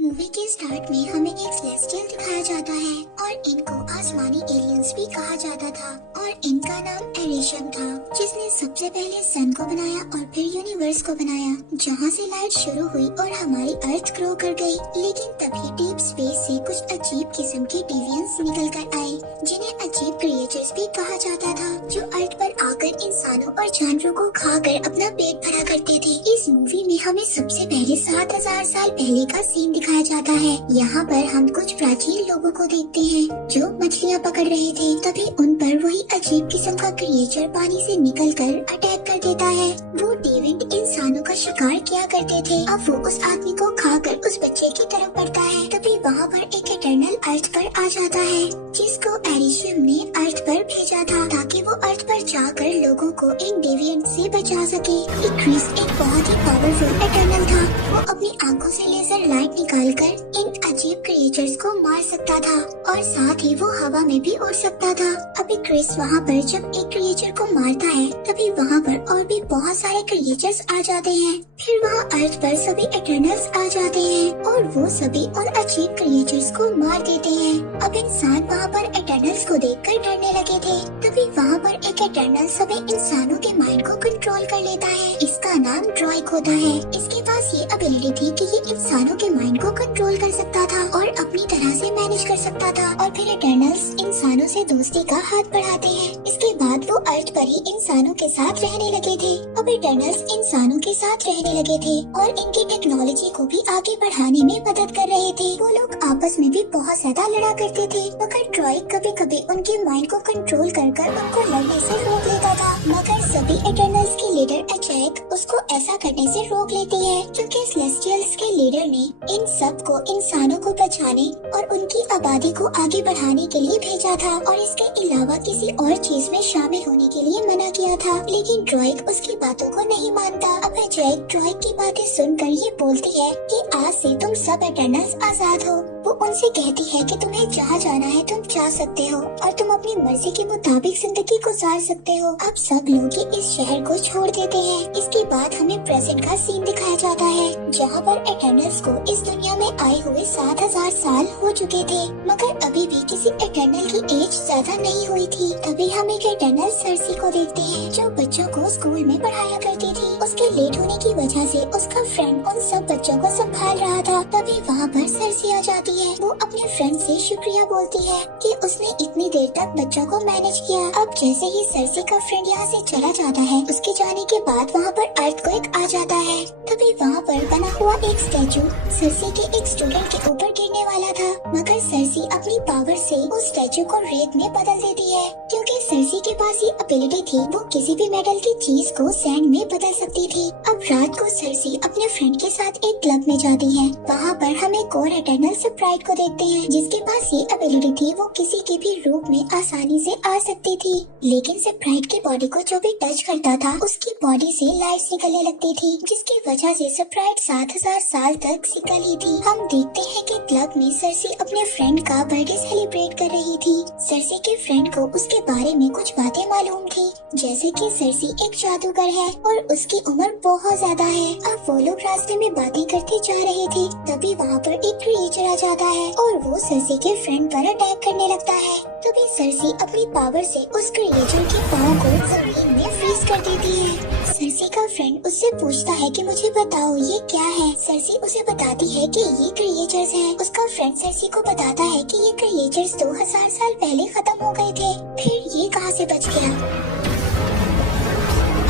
Movie के start में हमें एक सेलेस्टियल दिखाया जाता है और इनको आसमानी एलियंस भी कहा जाता था और इनका नाम एरिशम था, जिसने सबसे पहले सन को बनाया और फिर यूनिवर्स को बनाया, जहाँ से लाइट शुरू हुई और हमारी अर्थ ग्रो कर गई। लेकिन तभी डीप स्पेस से कुछ अजीब किस्म के डिवियंस निकल कर आए, जिन्हें अजीब क्रिएचर्स भी कहा जाता था, जो अर्थ पर आकर इंसानों और जानवरों को खाकर अपना पेट भरा करते थे। इस मूवी में हमें सबसे पहले 7000 साल पहले का सीन दिखाया जाता है। यहाँ पर हम कुछ प्राचीन लोगों को देखते हैं जो मछलियाँ पकड़ रहे थे। तभी उन पर वही अजीब किस्म का क्रिएचर पानी से निकलकर अटैक कर देता है। वो डिविएंट इंसानों का शिकार किया करते थे, अब वो उस आदमी को खाकर उस बच्चे की तरफ बढ़ता है। तभी वहाँ पर एक इटर्नल अर्थ पर आ जाता है, जिसको एरिशियम ने अर्थ पर भेजा था ताकि वो अर्थ पर जाकर लोगों को इन डिविएंट से बचा सके। इक्रिस एक बहुत ही पावरफुल इटर्नल था। वो अपनी आंखों से लेजर लाइट निकालकर इन अजीब क्रिएचर्स को मार सकता था और साथ ही वो हवा में भी उड़ सकता था। अभी क्रिस वहाँ पर जब एक क्रिएचर को मारता है, तभी वहाँ पर और भी बहुत सारे क्रिएचर्स आ जाते हैं। फिर वहाँ अर्थ पर सभी इटर्नल्स आ जाते हैं और वो सभी उन अजीब क्रिएचर्स को मार देते हैं। अब इंसान वहाँ पर इटर्नल्स को देखकर डरने लगे थे। तभी वहाँ पर एक इटर्नल सभी इंसानों के माइंड को कंट्रोल कर लेता है। इसका नाम ड्रॉइक होता है। इसके पास ये एबिलिटी थी कि ये इंसानों के माइंड को कंट्रोल कर सकता था और अपनी तरह से मैनेज कर सकता था। और फिर इटर्नल्स इंसानों से दोस्ती का हाथ बढ़ाते हैं। इसके बाद वो अर्थ पर ही इंसानों के साथ रहने लगे थे। अब इटर्नल्स इंसानों के साथ रहने लगे थे और इनकी टेक्नोलॉजी को भी आगे बढ़ाने में मदद कर रहे थे। वो लोग आपस में भी बहुत ज्यादा लड़ा करते थे, मगर ड्रॉइक कभी कभी उनके माइंड को कंट्रोल कर उनको लड़ने से रोक लेता था। मगर सभी इटर्नल्स के लीडर अचैक उसको ऐसा करने से रोक लेती है, क्योंकि सेलेस्टियल्स के लीडर ने इन सब को इंसानों को बचाने और उनकी आबादी को आगे बढ़ाने के लिए भेजा था और इसके अलावा किसी और चीज में शामिल होने के लिए मना किया था। लेकिन ड्रॉइक उसकी बातों को नहीं मानता। अब अचैक ड्रॉइक की बातें सुनकर ये बोलती है कि आज से तुम सब इटर्नल्स आजाद हो। वो उनसे कहती है कि तुम्हें जहाँ जाना है तुम जा सकते हो और तुम अपनी मर्जी के मुताबिक जिंदगी गुजार सकते हो। अब सब लोग इस शहर को छोड़ देते हैं। इसके बाद हमें प्रेजेंट का सीन दिखाया जाता है, जहाँ पर इटर्नल्स को इस दुनिया में आए हुए 7000 साल हो चुके थे, मगर अभी भी किसी इटर्नल की एज ज्यादा नहीं हुई थी। तभी हम एक इटर्नल सर्सी को देखते हैं, जो बच्चों को स्कूल में पढ़ाया करती थी। उसके लेट होने की वजह से उसका फ्रेंड उन सब बच्चों को संभाल रहा था। तभी वहाँ पर सर्सी आ जाती है। वो अपने फ्रेंड से शुक्रिया बोलती है कि उसने इतनी देर तक बच्चों को मैनेज किया। अब जैसे ही सर्सी का फ्रेंड यहाँ से चला जाता है, उसके जाने के बाद वहाँ पर अर्थक्वेक आ जाता है। तभी वहाँ पर बना हुआ एक स्टैचू सर्सी के एक स्टूडेंट के ऊपर गिरने वाला था, मगर सर्सी अपनी पावर से उस स्टैचू को रेत में बदल देती है, क्योंकि सर्सी के पास ये एबिलिटी थी। वो किसी भी मेटल की चीज को सैंड में बदल सकती थी। अब रात को सर्सी अपने फ्रेंड के साथ एक क्लब में जाती है। वहाँ पर हम एक और इटर्नल स्प्राइट को देखते हैं, जिसके पास ये एबिलिटी थी। वो किसी के भी रूप में आसानी से आ सकती थी, लेकिन स्प्राइट की बॉडी को जो भी टच करता था, उसकी बॉडी से लाइट्स निकलने लगती थी, जिसकी वजह से स्प्राइट 7000 साल तक सिकल ही थी। हम देखते हैं कि क्लब में सर्सी अपने फ्रेंड का बर्थडे सेलिब्रेट कर रही थी। सर्सी के फ्रेंड को उसके बारे में कुछ बातें मालूम थी, जैसे कि सर्सी एक जादूगर है और उसकी उम्र बहुत ज्यादा है। अब वो लोग रास्ते में बातें करते जा रहे थे, तभी वहाँ पर एक क्रिएचर आ जाता है और वो सर्सी के फ्रेंड पर अटैक करने लगता है। तभी सर्सी अपनी पावर से उस क्रिएचर के पाँव को जमीन में फ्रीज कर देती है। सर्सी का फ्रेंड उससे पूछता है कि मुझे बताओ ये क्या है। सर्सी उसे बताती है कि ये क्रिएचर्स हैं। उसका फ्रेंड सर्सी को बताता है कि ये क्रिएचर्स 2000 साल पहले खत्म हो गए थे, फिर ये कहाँ से बच गया।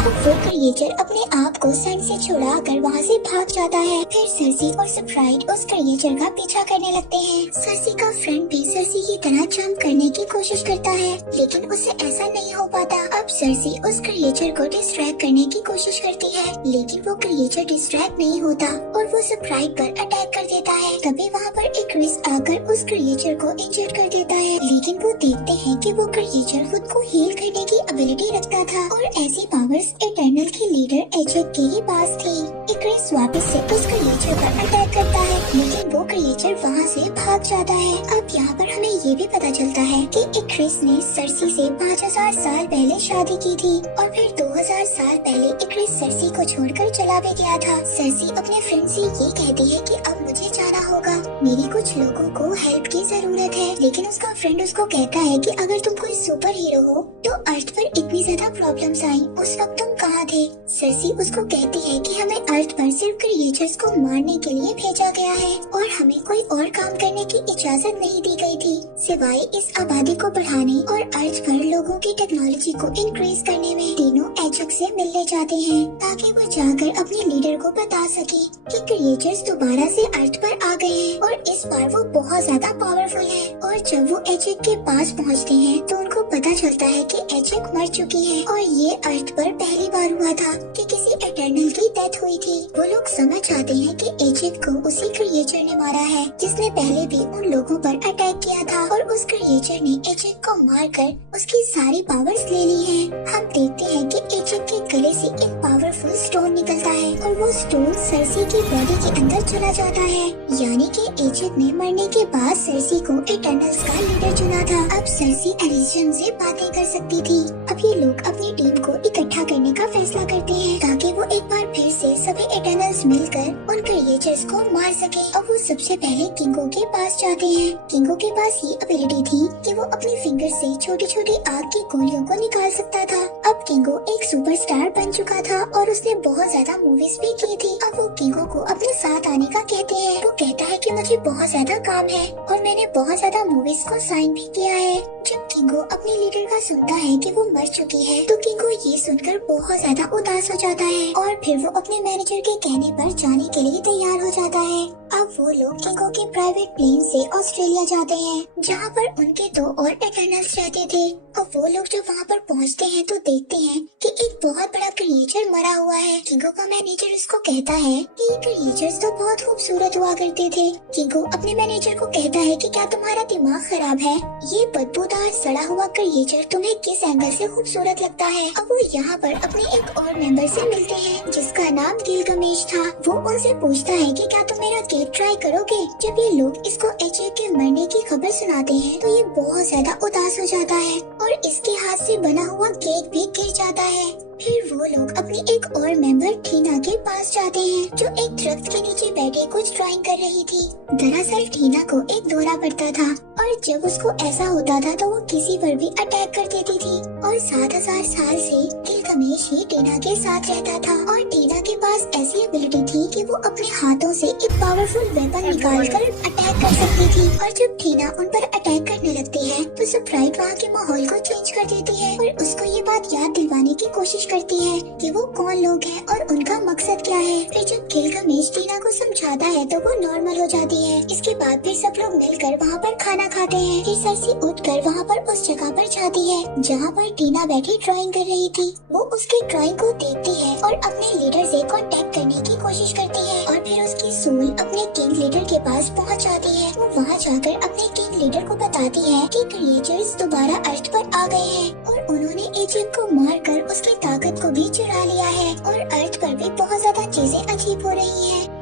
अब वो क्रिएचर अपने आप को सन से छुड़ा कर वहाँ से भाग जाता है। फिर सर्सी और स्प्राइट उस क्रिएचर का पीछा करने लगते हैं। सर्सी का फ्रेंड भी सर्सी की तरह जंप करने की कोशिश करता है, लेकिन उससे ऐसा नहीं हो पाता। अब सर्सी उस क्रिएचर को डिस्ट्रैक्ट करने की कोशिश करती है, लेकिन वो क्रिएचर डिस्ट्रैक्ट नहीं होता और वो स्प्राइट पर अटैक कर देता है। तभी वहाँ पर एक क्रिस आकर उस क्रिएचर को इंजर कर देता है, लेकिन वो देखते हैं कि वो क्रिएचर खुद को हील करने की एबिलिटी रखता था और ऐसी पावर्स इटर्नल के लीडर एचेक के ही पास थी। इक्रिस वापस से उस क्रिएचर पर अटैक करता है, लेकिन वो क्रिएचर वहाँ से भाग जाता है। अब यहाँ पर हमें ये भी पता चलता है कि इक्रिस ने सर्सी से 5000 साल पहले शादी की थी और फिर 2000 साल पहले इक्रिस सर्सी को छोड़कर चला भी गया था। सर्सी अपने फ्रेंड से ये कहती है कि अब मुझे जाना होगा होगा। मेरी कुछ लोगों को हेल्प की जरूरत है, लेकिन उसका फ्रेंड उसको कहता है कि अगर तुम कोई सुपर हीरो हो तो अर्थ पर इतनी ज्यादा प्रॉब्लम्स आई, उस वक्त तुम कहाँ थे? सरसी उसको कहती है कि हमें अर्थ पर सिर्फ क्रिएचर्स को मारने के लिए भेजा गया है और हमें कोई और काम करने की इजाजत नहीं दी गई थी, सिवाय इस आबादी को बढ़ाने और अर्थ पर लोगों की टेक्नोलॉजी को इंक्रीज करने में। तीनों एचक से मिलने जाते हैं ताकि वो जाकर अपने लीडर को बता सके कि क्रिएचर्स दोबारा से अर्थ पर आ गए हैं और इस बार वो बहुत ज्यादा पावरफुल है। और जब वो एचक के पास पहुंचते हैं तो उनको पता चलता है कि एचक मर चुकी है और ये अर्थ पर पहली बार हुआ था कि किसी एटर्नल की डेथ हुई थी। वो लोग समझ जाते हैं कि एचक को उसी क्रिएचर ने मारा है जिसने पहले भी उन लोगों पर अटैक किया था और उस क्रिएचर ने एचक को मारकर उसकी सारी पावर्स ले ली हैं। हम देखते हैं कि एचक के गले से एक पावरफुल स्टोन निकलता है और वो स्टोन सरसी की बॉडी के अंदर चला जाता है, यानी कि एचक ने मरने के बाद सरसी को इटर्नल्स का लीडर चुना था। अब सरसी एलिसियम से बातें कर सकती थी। अब ये लोग अपनी टीम को इकट्ठा करने का फैसला करते हैं ताकि वो एक बार फिर से सभी इटर्नल्स मिलकर उन क्रिएचर्स को मार सके। अब वो सबसे पहले किंगो के पास जाते हैं। किंगो के पास ये एबिलिटी थी कि वो अपनी फिंगर से छोटी छोटी आग की गोलियों को निकाल सकता था। अब किंगो एक सुपरस्टार बन चुका था और उसने बहुत ज्यादा मूवीज भी की थी। अब वो किंगो को अपने साथ आने का कहते हैं। वो कहता है कि मुझे बहुत ज्यादा काम है और मैंने बहुत ज्यादा मूवीज को साइन भी किया है। जब किंगो अपने लीडर का सुनता है कि वो मर चुकी है तो किंगो ये सुनकर बहुत ज्यादा उदास हो जाता है और फिर वो अपने मैनेजर के कहने पर जाने के लिए तैयार हो जाता है। अब वो लोग किंगो के प्राइवेट प्लेन से ऑस्ट्रेलिया जाते हैं जहाँ पर उनके 2 और एटर्नल्स रहते थे। अब वो लोग जब वहाँ पर पहुँचते हैं तो देखते हैं कि एक बहुत बड़ा क्रिएचर मरा हुआ है। किंगो का मैनेजर उसको कहता है कि ये क्रिएचर्स तो बहुत खूबसूरत हुआ करते थे। किंगो अपने मैनेजर को कहता है कि क्या तुम्हारा दिमाग खराब है? ये बदबूदार सड़ा हुआ क्रिएचर तुम्हें किस एंगल से खूबसूरत लगता है? अब वो यहाँ पर अपने एक और मेंबर से मिलते हैं जिसका नाम गिलगमेश था। वो उनसे पूछता है कि क्या तुम मेरा केक ट्राई करोगे? जब ये लोग इसको एचक के मरने की खबर सुनाते हैं तो ये बहुत ज्यादा उदास हो जाता है और इसके हाथ से बना हुआ केक भी गिर जाता है। फिर वो लोग अपनी एक और मेंबर टीना के पास जाते हैं जो एक दरख्त के नीचे बैठे कुछ ड्राइंग कर रही थी। दरअसल टीना को एक दौरा पड़ता था और जब उसको ऐसा होता था तो वो किसी पर भी अटैक कर देती थी और 7000 साल से गिलगमेश ही टीना के साथ रहता था और टीना के पास ऐसी एबिलिटी थी कि वो अपने हाथों से एक पावरफुल वेपन निकालकर अटैक कर सकती थी। और जब टीना उन पर अटैक करने लगती है तो स्प्राइट वहाँ के माहौल को चेंज कर देती है और उसको ये बात याद दिलवाने की कोशिश करती है कि वो कौन लोग हैं और उनका मकसद क्या है। फिर जब गिलगमेश टीना को समझाता है तो वो नॉर्मल हो जाती है। इसके बाद फिर सब लोग मिलकर वहाँ पर खाना खाते हैं। फिर सरसी उठकर वहाँ पर उस जगह पर जाती है जहाँ पर टीना बैठी ड्राइंग कर रही थी। वो उसकी ड्राइंग को देखती है और अपने लीडर से कांटेक्ट करने की कोशिश करती है और फिर उसकी सोल अपने किंग लीडर के पास पहुँच जाती है। वो वहाँ जाकर अपने किंग लीडर को बताती है कि क्रिएचर्स दोबारा अर्थ पर आ गए हैं और उन्होंने एचक को मारकर उसकी ताकत को भी चुरा लिया है और अर्थ पर भी बहुत ज्यादा चीजें अजीब हो रही हैं।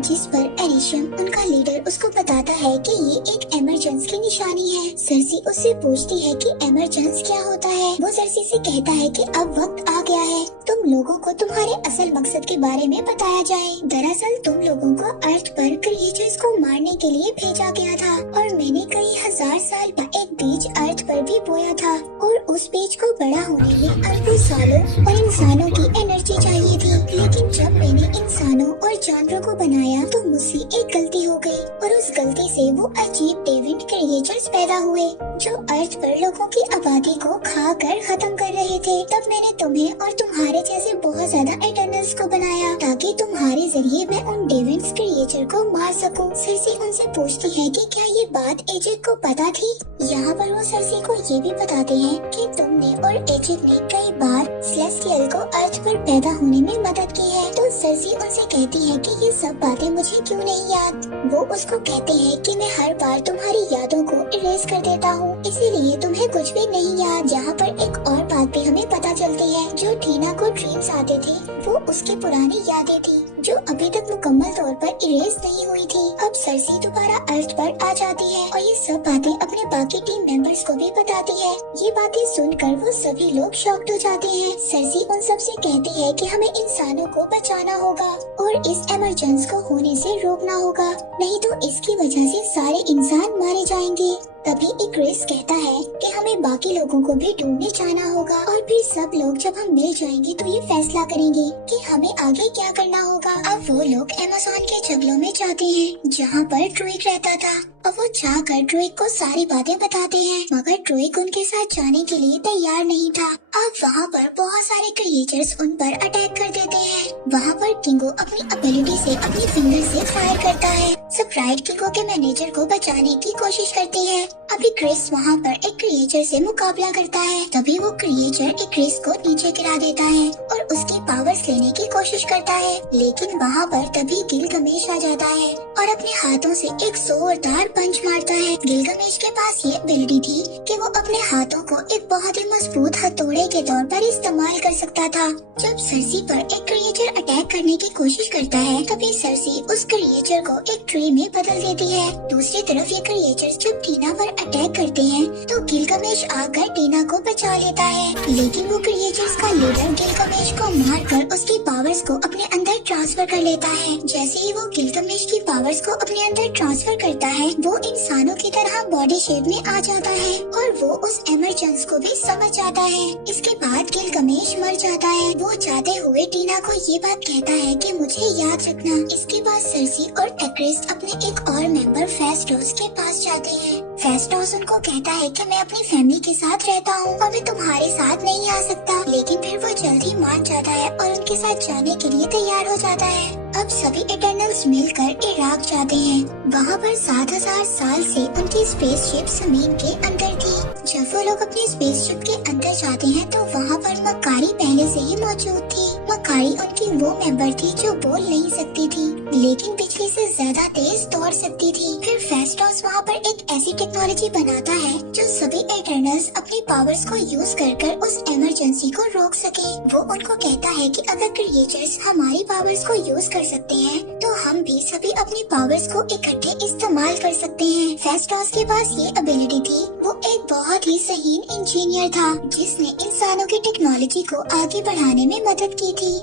जिस पर एलिशियम उनका लीडर उसको बताता है कि ये एक एमरजेंस की निशानी है। सरसी उससे पूछती है कि एमरजेंस क्या होता है। वो सरसी से कहता है कि अब वक्त आ गया है तुम लोगों को तुम्हारे असल मकसद के बारे में बताया जाए। दरअसल तुम लोगों को अर्थ पर क्रिएचर्स को मारने के लिए भेजा गया था और मैंने कई हजार साल बाद एक बीज अर्थ पर भी बोया था और उस बीज को बड़ा होने में अरबों सालों और इंसानों की एनर्जी चाहिए थी। लेकिन जब मैंने इंसानों और जानवरों को बनाया तो मुझसे एक गलती हो गई और उस गलती से वो अजीब डेविड क्रिएचर्स पैदा हुए जो अर्थ पर लोगों की आबादी को खाकर खत्म कर रहे थे। तब मैंने तुम्हें और तुम्हारे जैसे बहुत ज्यादा एटर्नल्स को बनाया ताकि तुम्हारे जरिए मैं उन डेविड क्रिएचर को मार सकूं। सरसी उनसे पूछती है कि क्या ये बात एचक को पता थी। यहाँ पर वो सरसी को ये भी बताते हैं कि तुमने और एचक ने कई बार सेलेस्टियल को अर्थ पर पैदा होने में मदद की है। तो सरसी उनसे कहती है कि ये सब बातें मुझे क्यों नहीं याद। वो उसको कहते हैं कि मैं हर बार तुम्हारी यादों को इरेज कर देता हूँ इसीलिए तुम्हें कुछ भी नहीं याद। यहाँ पर एक और बात भी हमें पता चलती है जो टीना को ड्रीम्स आते थे वो उसकी पुरानी यादें थी जो अभी तक मुकम्मल तौर पर इरेज नहीं हुई थी। अब सरसी दोबारा अर्थ पर आ जाती है और ये सब बातें अपने बाकी टीम मेंबर्स को भी बताती है। ये बातें सुनकर वो सभी लोग शॉक्ड हो जाते हैं। सरसी उन सब से कहती है कि हमें इंसानों को बचाना होगा और इस इमरजेंसी को होने से रोकना होगा, नहीं तो इसकी वजह से सारे इंसान मारे जाएंगे। तभी इक्रिस कहता है कि हमें बाकी लोगों को भी ढूंढने जाना होगा और फिर सब लोग जब हम मिल जाएंगे तो ये फैसला करेंगे कि हमें आगे क्या करना होगा। अब वो लोग अमेज़न के जंगलों में जाते हैं जहाँ पर ट्रोइक रहता था और वो जाकर ट्रोइक को सारी बातें बताते हैं, मगर ट्रोइक उनके साथ जाने के लिए तैयार नहीं था। अब वहाँ पर बहुत सारे क्रिएचर्स उन पर अटैक कर देते हैं। वहाँ पर किंगो अपनी एबिलिटी से अपनी फिंगर से फायर करता है। स्प्राइट किंगो के मैनेजर को बचाने की कोशिश करती है। अभी क्रिस वहाँ पर एक क्रिएचर से मुकाबला करता है। तभी वो क्रिएचर एक क्रिस को नीचे गिरा देता है और उसकी पावर्स लेने की कोशिश करता है, लेकिन वहाँ पर तभी गिलगमेश आ जाता है और अपने हाथों से एक जोरदार पंच मारता है। गिलगमेश के पास ये एबिलिटी थी कि वो अपने हाथों को एक बहुत ही मजबूत हथौड़े के तौर पर इस्तेमाल कर सकता था। जब सरसी पर एक क्रिएचर अटैक करने की कोशिश करता है तभी सरसी उस क्रिएचर को एक ट्री में बदल देती है। दूसरी तरफ ये क्रिएचर जब टीना पर अटैक करते हैं तो गिलगमेश आकर टीना को बचा लेता है, लेकिन वो क्रिएचर्स का लीडर गिलगमेश को मारकर उसकी पावर्स को अपने अंदर ट्रांसफर कर लेता है। जैसे ही वो गिलगमेश की पावर्स को अपने अंदर ट्रांसफर करता है वो इंसानों की तरह बॉडी शेप में आ जाता है और वो उस इमरजेंसी को भी समझ जाता है। इसके बाद गिलगमेश मर जाता है। वो जाते हुए टीना को ये बात कहता है कि मुझे याद रखना। इसके बाद सरसी और एक्रिस अपने एक और मेंबर फेस्टोस के पास जाते हैं। फेस्टोस उनको कहता है कि मैं अपनी फैमिली के साथ रहता हूँ और मैं तुम्हारे साथ नहीं आ सकता, लेकिन फिर वो जल्दी मान जाता है और उनके साथ जाने के लिए तैयार हो जाता है। अब सभी इटर्नल्स मिलकर इराक जाते हैं। वहाँ पर 7000 साल से उनकी स्पेसशिप जमीन के अंदर थी। जब वो लोग अपनी स्पेसशिप के अंदर जाते हैं तो वहाँ पर मकारी पहले से ही मौजूद थी। मकारी उनकी वो मेंबर थी जो बोल नहीं सकती थी, लेकिन बिजली से ज्यादा तेज दौड़ सकती थी। फिर फेस्टोस वहाँ पर एक ऐसी टेक्नोलॉजी बनाता है जो सभी इटर्नल्स अपनी पावर्स को यूज कर उस इमरजेंसी को रोक सके। वो उनको कहता है कि अगर क्रिएचर्स हमारी पावर्स को यूज कर सकते हैं तो हम भी सभी अपनी पावर्स को इकट्ठे इस्तेमाल कर सकते हैं। फेस्टोस के पास ये एबिलिटी थी। वो एक बहुत ही सहीन इंजीनियर था जिसने इंसानों की टेक्नोलॉजी को आगे बढ़ाने में मदद की थी।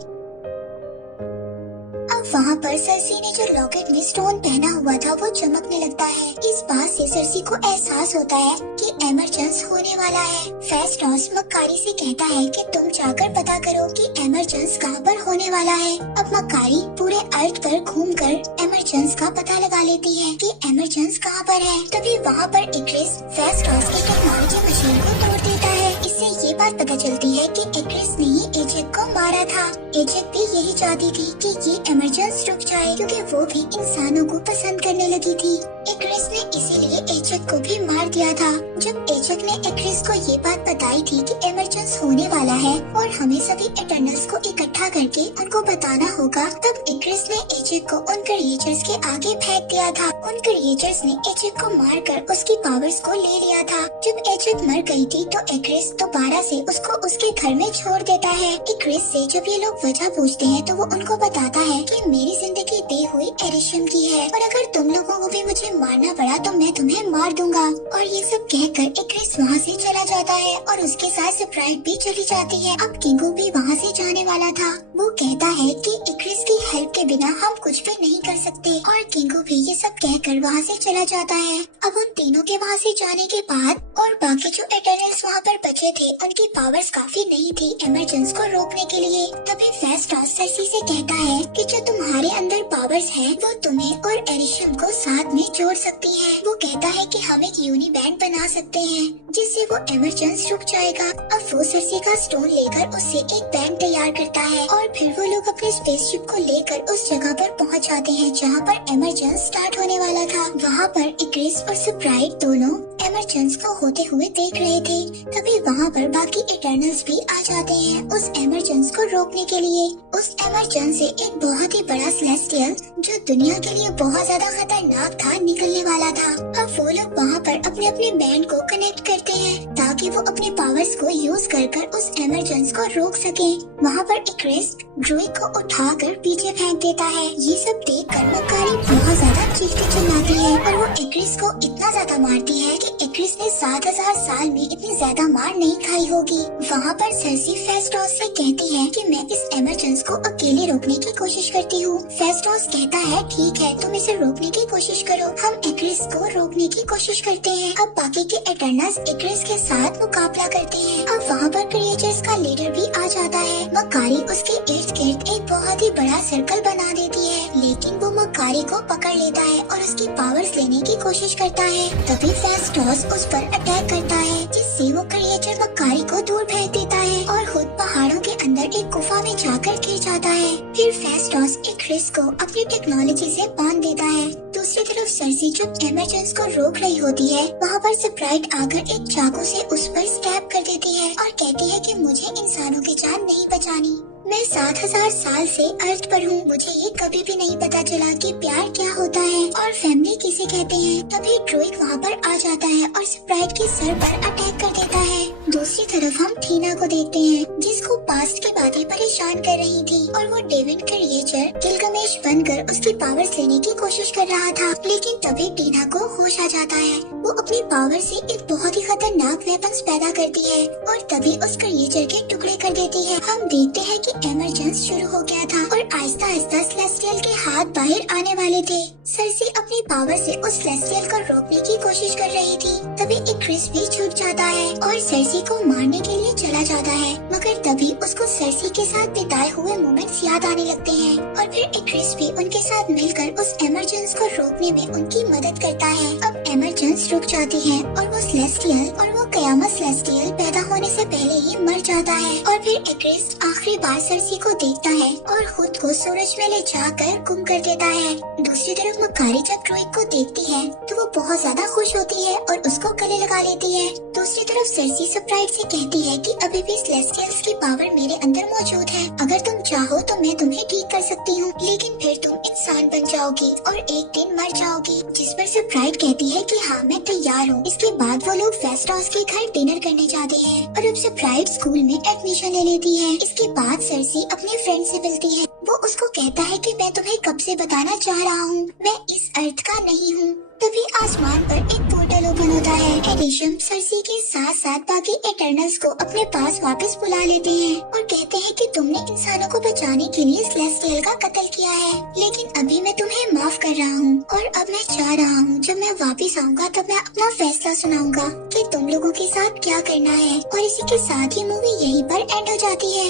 अब वहाँ पर सरसी ने जो लॉकेट में स्टोन पहना हुआ था वो चमकने लगता है। इस बात से सरसी को एहसास होता है कि इमरजेंस होने वाला है। फेस्टोस मकारी से कहता है कि तुम जाकर पता करो कि इमरजेंस कहाँ पर होने वाला है। अब मकारी पूरे अर्थ पर घूमकर इमरजेंस का पता लगा लेती है कि इमरजेंस कहाँ पर है। तभी वहाँ पर इक्रिस फेस्टोस की टेक्नोलॉजी मशीन को तोड़ देता है। इससे ये बात पता चलती है कि इक्रिस ने ही एजेक को मारा था। एजेक भी यही चाहती थी कि ये इमरजेंसी रुक जाए क्योंकि वो भी इंसानों को पसंद करने लगी थी। इक्रिस ने इसीलिए एजेक को भी मार दिया था। जब एजेक ने इक्रिस को ये बात बताई थी कि इमरजेंसी होने वाला है और हमें सभी इटर्नल्स को इकट्ठा करके उनको बताना होगा, तब इक्रिस ने एजेक को उन क्रिएचर्स के आगे फेंक दिया था। उन क्रिएचर्स ने एजेक को मारकर उसकी पावर्स को ले लिया था। जब एजेक मर गई थी तो इक्रिस दोबारा से उसको उसके घर में छोड़ देता है। इक्रिस से जब ये लोग वजह पूछते हैं तो वो उनको बताता है कि मेरी जिंदगी दी हुई एरिशम की है और अगर तुम लोगों को भी मुझे मारना पड़ा तो मैं तुम्हें मार दूंगा। और ये सब कहकर इक्रिस वहाँ से चला जाता है और उसके साथ स्प्राइट भी चली जाती है। अब किंगो भी वहाँ से जाने वाला था। वो कहता है कि इक्रिस की हेल्प के बिना हम कुछ भी नहीं कर सकते और किंगो भी ये सब कहकर वहाँ से चला जाता है। अब उन तीनों के वहाँ से जाने के बाद और बाकी जो इटर्नल्स वहाँ पर बचे थे उनकी पावर्स काफी नहीं थी इमरजेंसी को रोकने के लिए। तभी फेस्टोस सरसी से कहता है कि जो तुम्हारे अंदर पावर्स है वो तुम्हें और एरिशम को साथ में जोड़ सकती है। वो कहता है कि हम एक यूनिबैंड बना सकते हैं जिससे वो इमरजेंसी रुक जाएगा। अब वो सरसी का स्टोन लेकर उससे एक बैंड तैयार करता है और फिर वो लोग अपने स्पेसशिप को लेकर उस जगह पर पहुंच जाते हैं जहां पर इमरजेंसी स्टार्ट होने वाला था। वहां पर इक्रिस और स्प्राइट दोनों एमरजेंस को होते हुए देख रहे थे। तभी वहाँ पर बाकी इटर्नल्स भी आ जाते हैं उस एमरजेंस को रोकने के लिए। उस एमरजेंस से एक बहुत ही बड़ा सेलेस्टियल जो दुनिया के लिए बहुत ज्यादा खतरनाक था निकलने वाला था। अब वो लोग वहाँ पर अपने अपने बैंड को कनेक्ट करते हैं ताकि वो अपने पावर्स को यूज कर उस एमरजेंस को रोक सके। वहाँ पर इक्रिस ड्रूइड को उठाकर पीछे फेंक देता है। ये सब देख कर मकारी बहुत ज्यादा चीखती चिल्लाती है और वो इक्रिस को इतना ज्यादा मारती है कि इक्रिस ने 7000 साल में इतनी ज्यादा मार नहीं खाई होगी। वहाँ पर सर्सी फेस्टोस से कहती है कि मैं इस एमरजेंस को अकेले रोकने की कोशिश करती हूँ। फेस्टोस कहता है ठीक है, तुम इसे रोकने की कोशिश करो, हम इक्रिस को रोकने की कोशिश करते हैं। अब बाकी के एटर्नल्स इक्रिस के साथ मुकाबला करते हैं। अब वहाँ पर क्रिएचर्स का लीडर भी आ जाता है। मकारी उसके इर्द गिर्द एक बहुत ही बड़ा सर्कल बना देती है, लेकिन वो मकारी को पकड़ लेता है और उसकी पावर्स लेने की कोशिश करता है। तभी फेस्टोस उस पर अटैक करता है, जिससे वो क्रिएचर मकारी को दूर फेंक देता है और खुद पहाड़ों के अंदर एक गुफा में जाकर गिर जाता है। फिर फेस्टोस इक्रिस को अपनी टेक्नोलॉजी से बांध देता है। दूसरी तरफ सर्सी जब एमरजेंस को रोक रही होती है, वहाँ पर स्प्राइट आकर एक चाकू से उस पर स्टैब कर देती है और कहती है कि मुझे इंसानों की जान नहीं बचानी। मैं 7000 साल से अर्थ पर हूँ, मुझे ये कभी भी नहीं पता चला कि प्यार क्या होता है और फैमिली किसे कहते हैं। तभी ड्रूइड वहाँ पर आ जाता है और स्प्राइट के सर पर अटैक कर देता है। दूसरी तरफ हम थीना को देखते हैं, जिसको पास्ट की बातें परेशान कर रही थी और वो डेविन क्रिएचर गिलगमेश बनकर उसकी पावर्स लेने की कोशिश कर रहा था। लेकिन तभी टीना को होश आ जाता है। वो अपनी पावर से एक बहुत ही खतरनाक वेपन्स पैदा करती है और तभी उस क्रिएचर के टुकड़े कर देती है। हम देखते हैं कि एमरजेंस शुरू हो गया था और आहिस्ता आहिस्ता सेलेस्टियल के हाथ बाहर आने वाले थे। सर्सी अपनी पावर से उस सेलेस्टियल को रोकने की कोशिश कर रही थी। तभी इक्रिस भी छूट जाता है और सर्सी को मारने के लिए चला जाता है, मगर तभी उसको सर्सी के साथ बिताए हुए मोमेंट्स याद आने लगते हैं और फिर इक्रिस भी उनके साथ मिलकर उस एमरजेंस को रोकने में उनकी मदद करता है। अब एमरजेंस रुक जाती है और वो सेलेस्टियल और वो कयामत सेलेस्टियल पैदा होने से पहले ही मर जाता है। और फिर इक्रिस आखिरी बार सर्सी को देखता है और खुद को सूरज में ले जाकर गुम कर देता है। दूसरी तरफ मकारी जब ड्रूइड को देखती है तो वो बहुत ज्यादा खुश होती है और उसको गले लगा लेती है। दूसरी तरफ सर्सी स्प्राइट से कहती है कि अभी भी सेलेस्टियल्स की पावर मेरे अंदर मौजूद है, अगर तुम चाहो तो मैं तुम्हें ठीक कर सकती हूँ, लेकिन फिर तुम इंसान बन जाओगी और एक दिन मर जाओगी। जिस पर स्प्राइट कहती है कि हाँ मैं तैयार हूँ। इसके बाद वो लोग फेस्टोस के घर डिनर करने जाते हैं और अब स्प्राइट स्कूल में एडमिशन ले लेती है। इसके बाद सर्सी अपने फ्रेंड से मिलती है। वो उसको कहता है कि मैं तुम्हें कब से बताना चाह रहा हूँ, मैं इस अर्थ का नहीं हूँ। तभी आसमान पर एक पोर्टल ओपन होता है। एडिशम सर्सी के साथ साथ बाकी एटर्नल्स को अपने पास वापस बुला लेते हैं और कहते हैं कि तुमने इंसानों को बचाने के लिए सेलेस्टियल का कत्ल किया है, लेकिन अभी मैं तुम्हें माफ कर रहा हूँ और अब मैं चाह रहा हूँ जब मैं वापस आऊँगा तब मैं अपना फैसला सुनाऊंगा कि तुम लोगों के साथ क्या करना है। और इसी के साथ ही मूवी यहीं पर एंड हो जाती है।